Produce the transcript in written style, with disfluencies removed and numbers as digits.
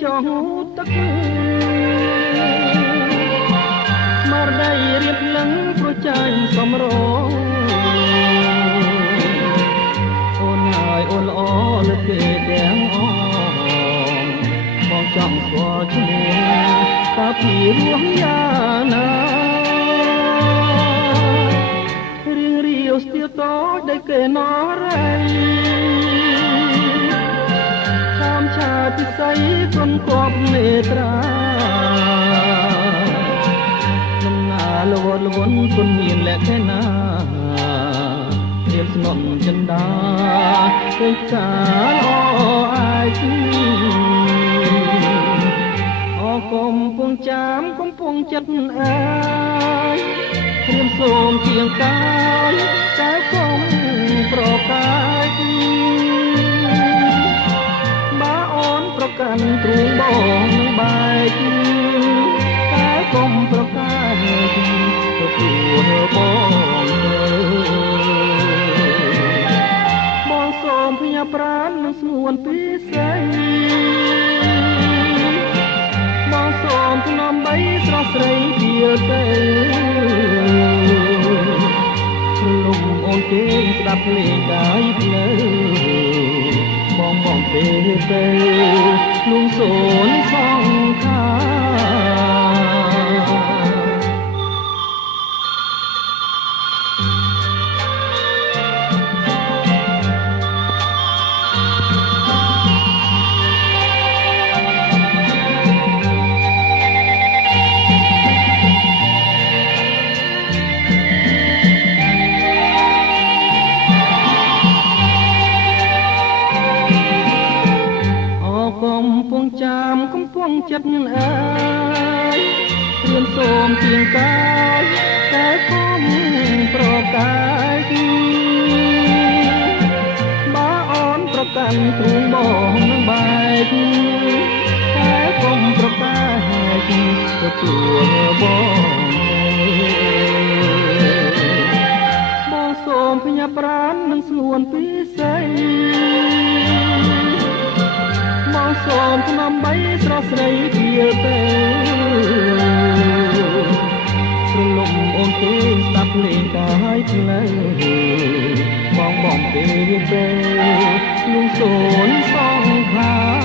ចុះទឹកមករដីរៀបលឹងព្រោះចាញ់សំរងអូនហើយអូនល្អលើគេទាំងអងបងចង់ស្គាល់ឈ្មោះតើពីរស់យ៉ាងណារៀងរាវស្ទាវតដែលគេណរៃតាមឆាពិសីគុណគប់នេត្រានំណាលវលវនគុណមានលក្ខណៈរៀបស្នំចិន្តាពេកកាល្អអាយកំពុងចាំកំពុងចិត្តអាយព្រាមសូមជាងកាយតែគុំប្រកាយបើអូនប្រកាន់ទ្រូងបងនឹងបែកតែគុំប្រកាយទទួលបងសូមផ្ញើប្រាណនឹងស្ងួនពិសេសបងសូមថ្នមបីស្រស់ស្រីជាទេព្រលឹមអូនគេស្ដាប់ភ្លេងកាយភ្លើបងទេលួងសូនសងខាកំពុងចាំកំពុងចិត្តអើយព្រានសូមជាងកាយតែគុំប្រកាយបើអូនប្រកាន់ទ្រូងបងនឹងបែកតែគុំប្រកាយទទួលបងសូមផ្ញើប្រាណនឹងស្ងួនពិសេសបងសូមថ្នមបីស្រស់ស្រីជាទេព្រលឹមអូនគេស្ដាប់ភ្លេងកាយភ្លើបងទេលួងសូនសងខា